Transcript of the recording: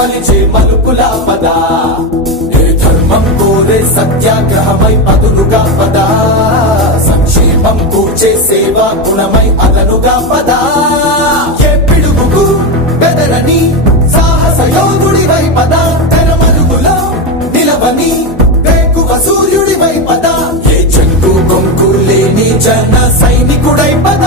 మలిచే మలుపుల పద ఏ ధర్మం కోరే సత్యాగ్రహమై పదులుగా పద సంక్షేమం కూర్చే సేవా గుణమై అదనుగా పద ఏ పిడుగుకు బెదరని సాహస యోధుడివై పద తెరమరుగులో నిలవని వేకువ సూర్యుడివై పద ఏ చెంగు కొంకు లేని జన సైనికుడై పద